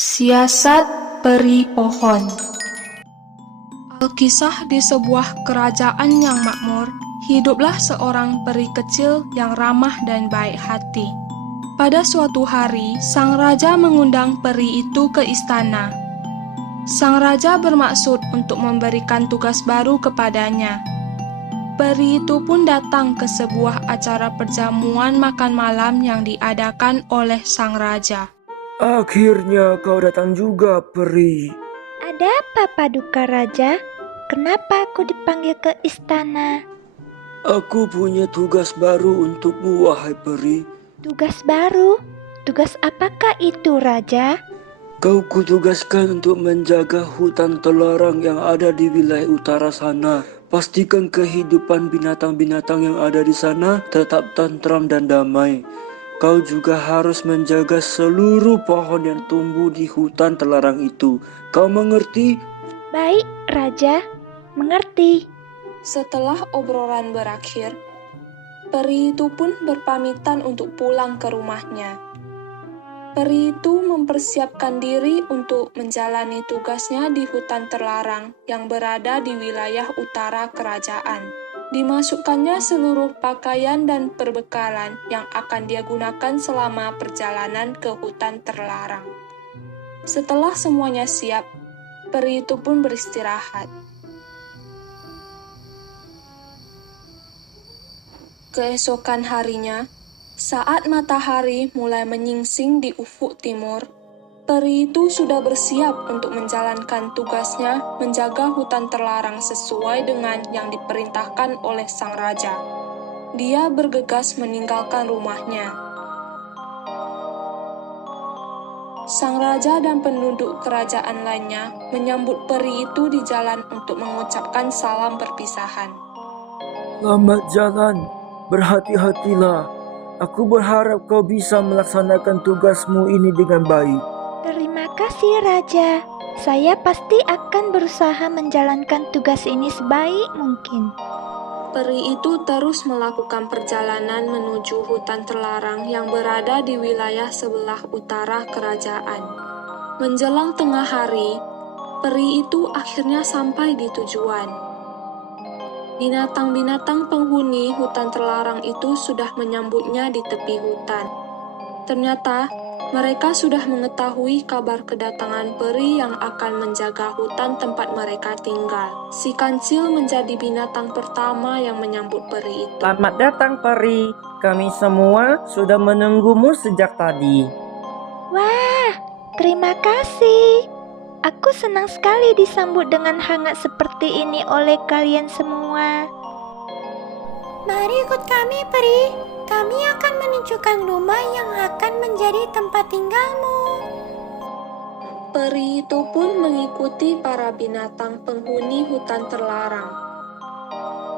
Siasat Peri Pohon. Alkisah di sebuah kerajaan yang makmur, hiduplah seorang peri kecil yang ramah dan baik hati. Pada suatu hari, sang raja mengundang peri itu ke istana. Sang raja bermaksud untuk memberikan tugas baru kepadanya. Peri itu pun datang ke sebuah acara perjamuan makan malam yang diadakan oleh sang raja. Akhirnya kau datang juga, Peri. Ada apa, Paduka Raja? Kenapa aku dipanggil ke istana? Aku punya tugas baru untukmu, wahai Peri. Tugas baru? Tugas apakah itu, Raja? Kau kutugaskan untuk menjaga hutan terlarang yang ada di wilayah utara sana. Pastikan kehidupan binatang-binatang yang ada di sana tetap tentram dan damai. Kau juga harus menjaga seluruh pohon yang tumbuh di hutan terlarang itu. Kau mengerti? Baik, Raja. Mengerti. Setelah obrolan berakhir, peri itu pun berpamitan untuk pulang ke rumahnya. Peri itu mempersiapkan diri untuk menjalani tugasnya di hutan terlarang yang berada di wilayah utara kerajaan. Dimasukkannya seluruh pakaian dan perbekalan yang akan dia gunakan selama perjalanan ke hutan terlarang. Setelah semuanya siap, peri itu pun beristirahat. Keesokan harinya, saat matahari mulai menyingsing di ufuk timur, peri itu sudah bersiap untuk menjalankan tugasnya menjaga hutan terlarang sesuai dengan yang diperintahkan oleh sang raja. Dia bergegas meninggalkan rumahnya. Sang raja dan penduduk kerajaan lainnya menyambut peri itu di jalan untuk mengucapkan salam perpisahan. Selamat jalan, berhati-hatilah. Aku berharap kau bisa melaksanakan tugasmu ini dengan baik. Terima kasih, Raja. Saya pasti akan berusaha menjalankan tugas ini sebaik mungkin. Peri itu terus melakukan perjalanan menuju hutan terlarang yang berada di wilayah sebelah utara kerajaan. Menjelang tengah hari, peri itu akhirnya sampai di tujuan. Binatang-binatang penghuni hutan terlarang itu sudah menyambutnya di tepi hutan. Ternyata, mereka sudah mengetahui kabar kedatangan peri yang akan menjaga hutan tempat mereka tinggal. Si kancil menjadi binatang pertama yang menyambut peri itu. Selamat datang, Peri. Kami semua sudah menunggumu sejak tadi. Wah, terima kasih. Aku senang sekali disambut dengan hangat seperti ini oleh kalian semua. Mari ikut kami, Peri. Kami akan menunjukkan rumah yang akan menjadi tempat tinggalmu. Peri itu pun mengikuti para binatang penghuni hutan terlarang.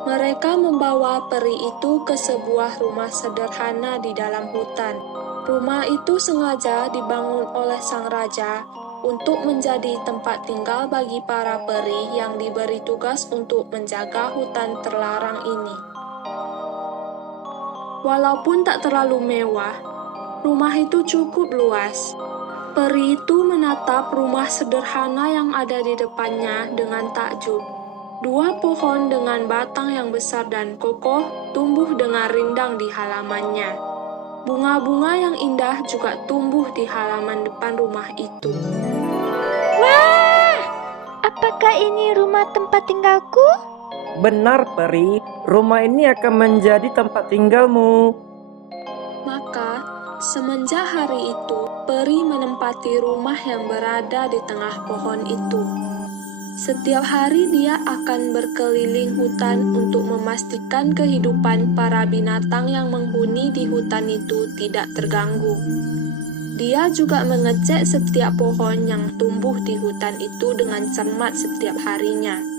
Mereka membawa peri itu ke sebuah rumah sederhana di dalam hutan. Rumah itu sengaja dibangun oleh sang raja untuk menjadi tempat tinggal bagi para peri yang diberi tugas untuk menjaga hutan terlarang ini. Walaupun tak terlalu mewah, rumah itu cukup luas. Peri itu menatap rumah sederhana yang ada di depannya dengan takjub. Dua pohon dengan batang yang besar dan kokoh tumbuh dengan rindang di halamannya. Bunga-bunga yang indah juga tumbuh di halaman depan rumah itu. Wah, apakah ini rumah tempat tinggalku? Benar, Peri. Rumah ini akan menjadi tempat tinggalmu. Maka, semenjak hari itu, peri menempati rumah yang berada di tengah pohon itu. Setiap hari dia akan berkeliling hutan untuk memastikan kehidupan para binatang yang menghuni di hutan itu tidak terganggu. Dia juga mengecek setiap pohon yang tumbuh di hutan itu dengan cermat setiap harinya.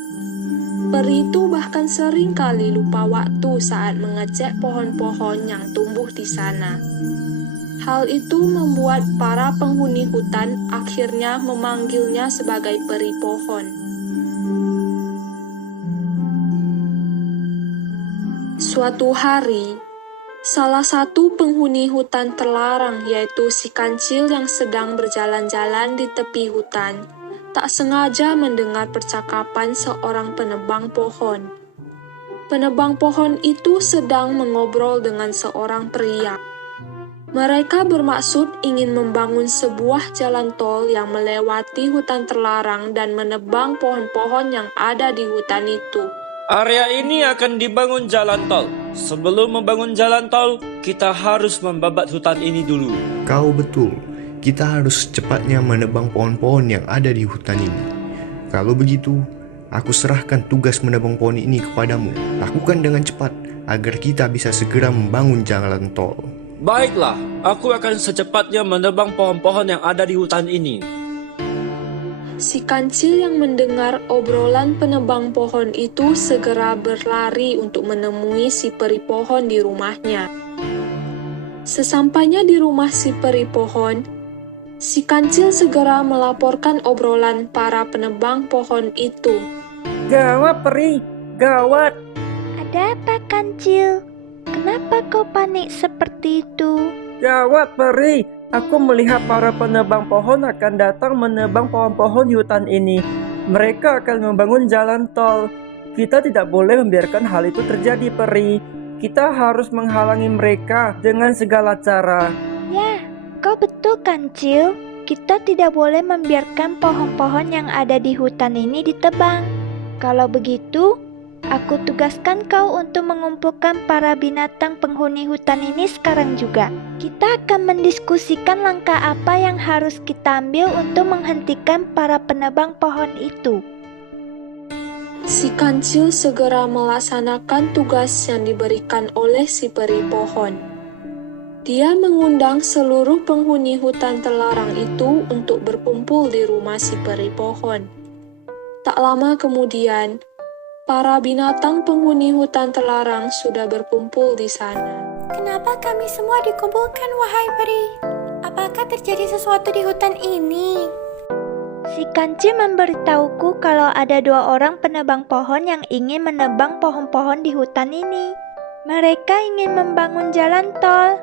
Peri itu bahkan sering kali lupa waktu saat mengecek pohon-pohon yang tumbuh di sana. Hal itu membuat para penghuni hutan akhirnya memanggilnya sebagai peri pohon. Suatu hari, Salah satu penghuni hutan terlarang, yaitu si kancil yang sedang berjalan-jalan di tepi hutan, tak sengaja mendengar percakapan seorang penebang pohon. Penebang pohon itu sedang mengobrol dengan seorang pria. Mereka bermaksud ingin membangun sebuah jalan tol yang melewati hutan terlarang dan menebang pohon-pohon yang ada di hutan itu. Area ini akan dibangun jalan tol. Sebelum membangun jalan tol, kita harus membabat hutan ini dulu. Kau betul, kita harus secepatnya menebang pohon-pohon yang ada di hutan ini. Kalau begitu, aku serahkan tugas menebang pohon ini kepadamu. Lakukan dengan cepat, agar kita bisa segera membangun jalan tol. Baiklah, aku akan secepatnya menebang pohon-pohon yang ada di hutan ini. Si kancil yang mendengar obrolan penebang pohon itu segera berlari untuk menemui si peri pohon di rumahnya. Sesampainya di rumah si peri pohon, si kancil segera melaporkan obrolan para penebang pohon itu. Gawat peri, gawat. Ada apa, Kancil? Kenapa kau panik seperti itu? Gawat peri, aku melihat para penebang pohon akan datang menebang pohon-pohon di hutan ini. Mereka akan membangun jalan tol. Kita tidak boleh membiarkan hal itu terjadi peri. Kita harus menghalangi mereka dengan segala cara. Ya, kau betul, Kancil. Kita tidak boleh membiarkan pohon-pohon yang ada di hutan ini ditebang. Kalau begitu, aku tugaskan kau untuk mengumpulkan para binatang penghuni hutan ini sekarang juga. Kita akan mendiskusikan langkah apa yang harus kita ambil untuk menghentikan para penebang pohon itu. Si kancil segera melaksanakan tugas yang diberikan oleh si peri pohon. Dia mengundang seluruh penghuni hutan terlarang itu untuk berkumpul di rumah si peri pohon. Tak lama kemudian, para binatang penghuni hutan terlarang sudah berkumpul di sana. Kenapa kami semua dikumpulkan, wahai peri? Apakah terjadi sesuatu di hutan ini? Si kancil memberitahuku kalau ada 2 orang penebang pohon yang ingin menebang pohon-pohon di hutan ini. Mereka ingin membangun jalan tol.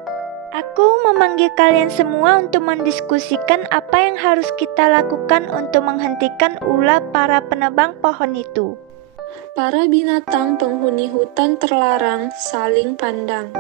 Aku memanggil kalian semua untuk mendiskusikan apa yang harus kita lakukan untuk menghentikan ulah para penebang pohon itu. Para binatang penghuni hutan terlarang saling pandang.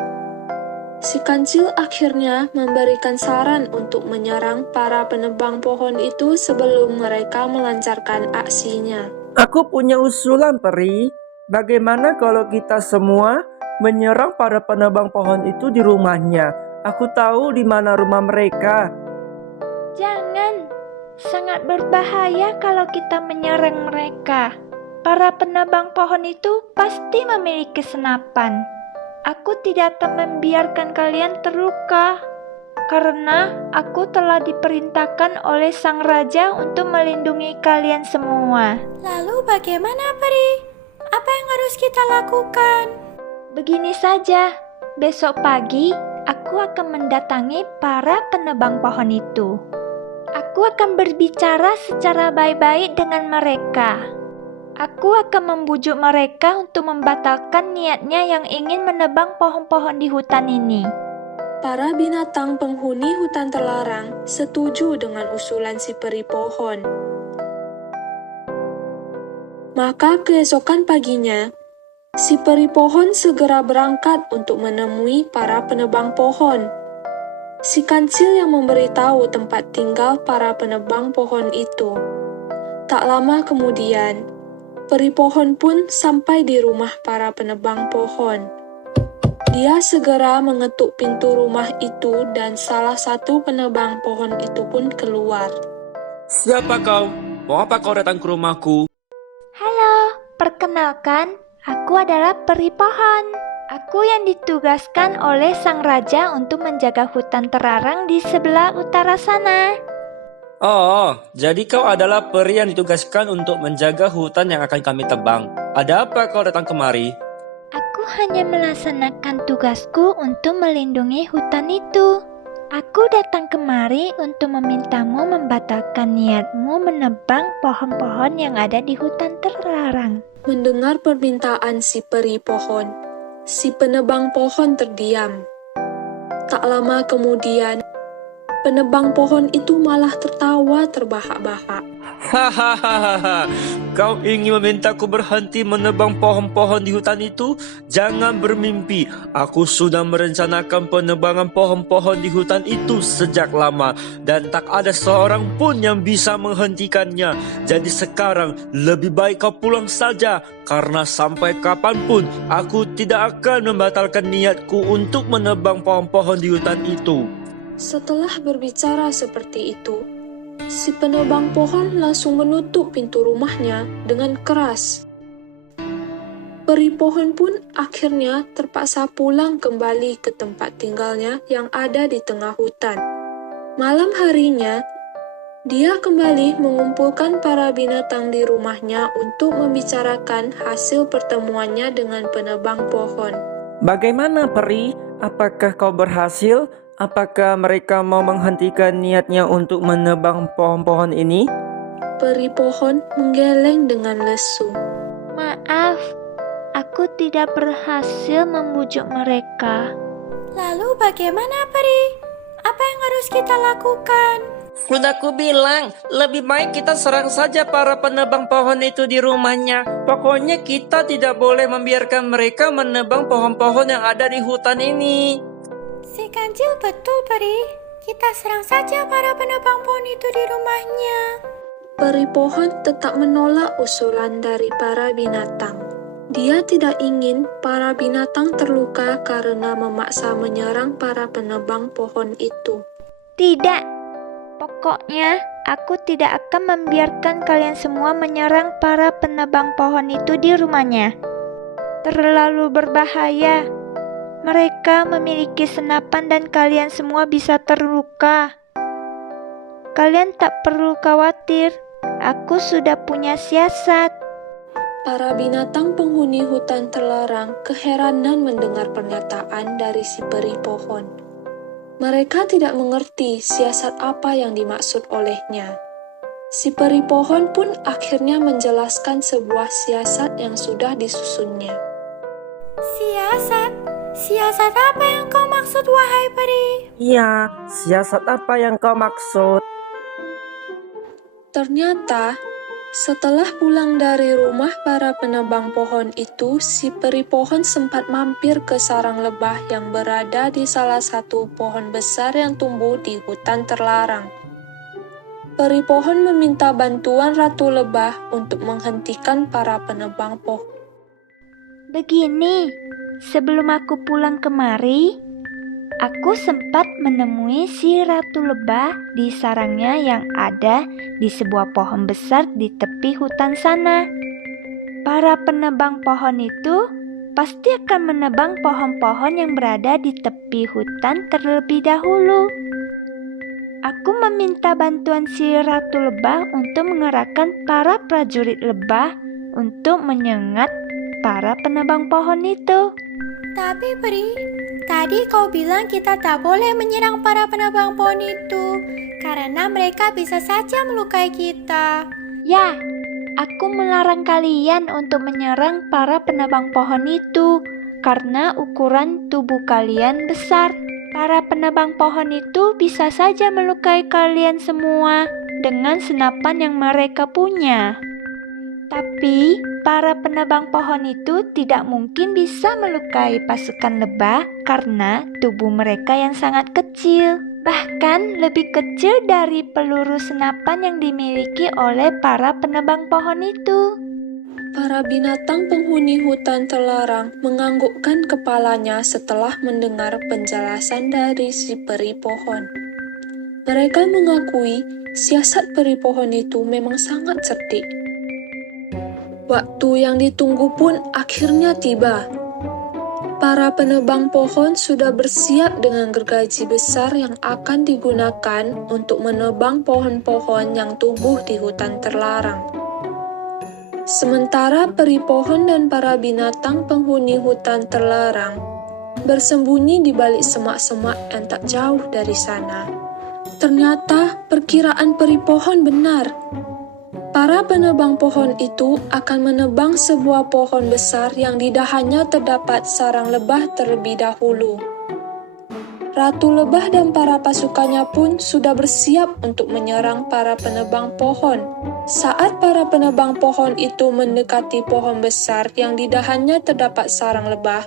Si kancil akhirnya memberikan saran untuk menyerang para penebang pohon itu sebelum mereka melancarkan aksinya. Aku punya usulan peri. Bagaimana kalau kita semua menyerang para penebang pohon itu di rumahnya? Aku tahu di mana rumah mereka. Jangan, sangat berbahaya kalau kita menyerang mereka. Para penebang pohon itu pasti memiliki senapan. Aku tidak akan membiarkan kalian terluka, karena aku telah diperintahkan oleh Sang Raja untuk melindungi kalian semua. Lalu bagaimana, peri? Apa yang harus kita lakukan? Begini saja, besok pagi aku akan mendatangi para penebang pohon itu. Aku akan berbicara secara baik-baik dengan mereka. Aku akan membujuk mereka untuk membatalkan niatnya yang ingin menebang pohon-pohon di hutan ini. Para binatang penghuni hutan terlarang setuju dengan usulan si peri pohon. Maka keesokan paginya, si peri pohon segera berangkat untuk menemui para penebang pohon. Si kancil yang memberitahu tempat tinggal para penebang pohon itu. Tak lama kemudian, peri pohon pun sampai di rumah para penebang pohon. Dia segera mengetuk pintu rumah itu dan salah satu penebang pohon itu pun keluar. Siapa kau? Mau apa kau datang ke rumahku? Halo, perkenalkan, aku adalah peri pohon. Aku yang ditugaskan oleh Sang Raja untuk menjaga hutan terlarang di sebelah utara sana. Oh, jadi kau adalah peri yang ditugaskan untuk menjaga hutan yang akan kami tebang. Ada apa kau datang kemari? Aku hanya melaksanakan tugasku untuk melindungi hutan itu. Aku datang kemari untuk memintamu membatalkan niatmu menebang pohon-pohon yang ada di hutan terlarang. Mendengar permintaan si peri pohon, si penebang pohon terdiam. Tak lama kemudian, penebang pohon itu malah tertawa terbahak-bahak. Hahaha, kau ingin memintaku berhenti menebang pohon-pohon di hutan itu? Jangan bermimpi, aku sudah merencanakan penebangan pohon-pohon di hutan itu sejak lama dan tak ada seorang pun yang bisa menghentikannya. Jadi sekarang lebih baik kau pulang saja, karena sampai kapanpun aku tidak akan membatalkan niatku untuk menebang pohon-pohon di hutan itu. Setelah berbicara seperti itu, si penebang pohon langsung menutup pintu rumahnya dengan keras. Peri pohon pun akhirnya terpaksa pulang kembali ke tempat tinggalnya yang ada di tengah hutan. Malam harinya, dia kembali mengumpulkan para binatang di rumahnya untuk membicarakan hasil pertemuannya dengan penebang pohon. Bagaimana peri? Apakah kau berhasil? Apakah mereka mau menghentikan niatnya untuk menebang pohon-pohon ini? Peri pohon menggeleng dengan lesu. Maaf, aku tidak berhasil membujuk mereka. Lalu bagaimana, Peri? Apa yang harus kita lakukan? Sudah ku bilang, lebih baik kita serang saja para penebang pohon itu di rumahnya. Pokoknya kita tidak boleh membiarkan mereka menebang pohon-pohon yang ada di hutan ini. Si Kancil betul, Peri. Kita serang saja para penebang pohon itu di rumahnya. Peri pohon tetap menolak usulan dari para binatang. Dia tidak ingin para binatang terluka karena memaksa menyerang para penebang pohon itu. Tidak, pokoknya aku tidak akan membiarkan kalian semua menyerang para penebang pohon itu di rumahnya. Terlalu berbahaya. Mereka memiliki senapan dan kalian semua bisa terluka. Kalian tak perlu khawatir, aku sudah punya siasat. Para binatang penghuni hutan terlarang keheranan mendengar pernyataan dari si peri pohon. Mereka tidak mengerti siasat apa yang dimaksud olehnya. Si peri pohon pun akhirnya menjelaskan sebuah siasat yang sudah disusunnya. Siasat? Siasat apa yang kau maksud, wahai peri? Iya, siasat apa yang kau maksud? Ternyata, setelah pulang dari rumah para penebang pohon itu, si peri pohon sempat mampir ke sarang lebah yang berada di salah satu pohon besar yang tumbuh di hutan terlarang. Peri pohon meminta bantuan Ratu Lebah untuk menghentikan para penebang pohon. Begini, sebelum aku pulang kemari, aku sempat menemui si Ratu Lebah di sarangnya yang ada di sebuah pohon besar di tepi hutan sana. Para penebang pohon itu pasti akan menebang pohon-pohon yang berada di tepi hutan terlebih dahulu. Aku meminta bantuan si Ratu Lebah untuk mengerahkan para prajurit lebah untuk menyengat para penebang pohon itu. Tapi Peri, tadi kau bilang kita tak boleh menyerang para penebang pohon itu karena mereka bisa saja melukai kita. Ya, aku melarang kalian untuk menyerang para penebang pohon itu karena ukuran tubuh kalian besar. Para penebang pohon itu bisa saja melukai kalian semua dengan senapan yang mereka punya. Tapi, para penebang pohon itu tidak mungkin bisa melukai pasukan lebah karena tubuh mereka yang sangat kecil. Bahkan lebih kecil dari peluru senapan yang dimiliki oleh para penebang pohon itu. Para binatang penghuni hutan terlarang menganggukkan kepalanya setelah mendengar penjelasan dari si peri pohon. Mereka mengakui siasat peri pohon itu memang sangat cerdik. Waktu yang ditunggu pun akhirnya tiba. Para penebang pohon sudah bersiap dengan gergaji besar yang akan digunakan untuk menebang pohon-pohon yang tumbuh di hutan terlarang. Sementara peri pohon dan para binatang penghuni hutan terlarang bersembunyi di balik semak-semak yang tak jauh dari sana. Ternyata perkiraan peri pohon benar. Para penebang pohon itu akan menebang sebuah pohon besar yang di dahannya terdapat sarang lebah terlebih dahulu. Ratu Lebah dan para pasukannya pun sudah bersiap untuk menyerang para penebang pohon. Saat para penebang pohon itu mendekati pohon besar yang di dahannya terdapat sarang lebah,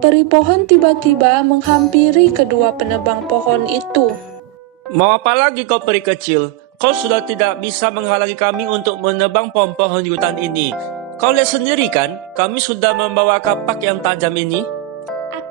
peri pohon tiba-tiba menghampiri kedua penebang pohon itu. Mau apa lagi kau peri kecil? Kau sudah tidak bisa menghalangi kami untuk menebang pohon-pohon di hutan ini. Kau lihat sendiri kan, kami sudah membawa kapak yang tajam ini.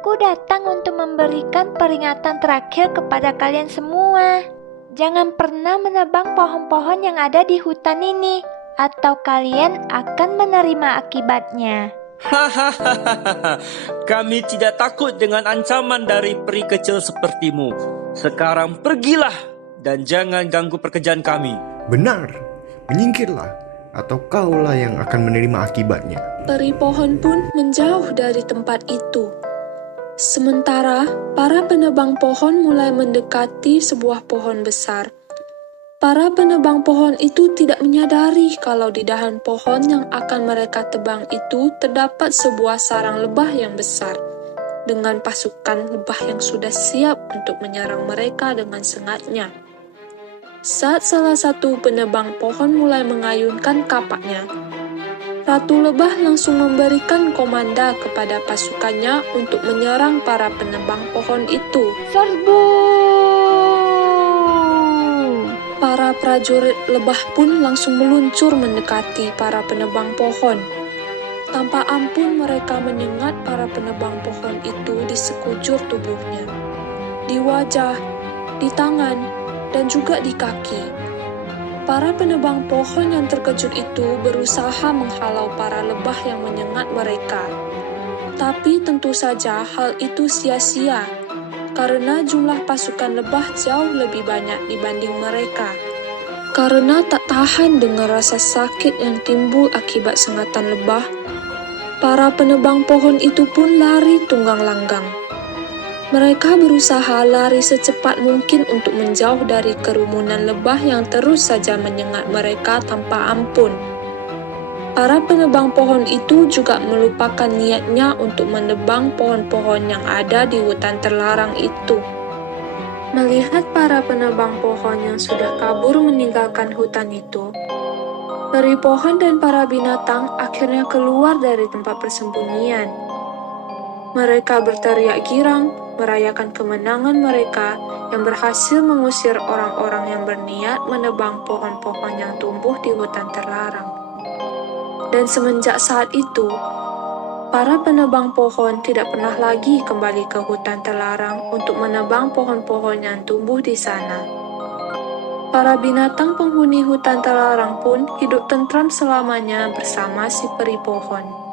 Aku datang untuk memberikan peringatan terakhir kepada kalian semua. Jangan pernah menebang pohon-pohon yang ada di hutan ini, atau kalian akan menerima akibatnya. Hahaha, kami tidak takut dengan ancaman dari peri kecil sepertimu. Sekarang pergilah dan jangan ganggu pekerjaan kami. Benar, menyingkirlah, atau kaulah yang akan menerima akibatnya. Peri pohon pun menjauh dari tempat itu. Sementara para penebang pohon mulai mendekati sebuah pohon besar. Para penebang pohon itu tidak menyadari kalau di dahan pohon yang akan mereka tebang itu terdapat sebuah sarang lebah yang besar, dengan pasukan lebah yang sudah siap untuk menyerang mereka dengan sengatnya. Saat salah satu penebang pohon mulai mengayunkan kapaknya, Ratu Lebah langsung memberikan komanda kepada pasukannya untuk menyerang para penebang pohon itu. Serbu! Para prajurit lebah pun langsung meluncur mendekati para penebang pohon. Tanpa ampun mereka menyengat para penebang pohon itu di sekujur tubuhnya, di wajah, di tangan, dan juga di kaki. Para penebang pohon yang terkejut itu berusaha menghalau para lebah yang menyengat mereka. Tapi tentu saja hal itu sia-sia, karena jumlah pasukan lebah jauh lebih banyak dibanding mereka. Karena tak tahan dengan rasa sakit yang timbul akibat sengatan lebah, para penebang pohon itu pun lari tunggang langgang. Mereka berusaha lari secepat mungkin untuk menjauh dari kerumunan lebah yang terus saja menyengat mereka tanpa ampun. Para penebang pohon itu juga melupakan niatnya untuk menebang pohon-pohon yang ada di hutan terlarang itu. Melihat para penebang pohon yang sudah kabur meninggalkan hutan itu, peri pohon dan para binatang akhirnya keluar dari tempat persembunyian. Mereka berteriak girang, merayakan kemenangan mereka yang berhasil mengusir orang-orang yang berniat menebang pohon-pohon yang tumbuh di hutan terlarang. Dan semenjak saat itu, para penebang pohon tidak pernah lagi kembali ke hutan terlarang untuk menebang pohon-pohon yang tumbuh di sana. Para binatang penghuni hutan terlarang pun hidup tentram selamanya bersama si peri pohon.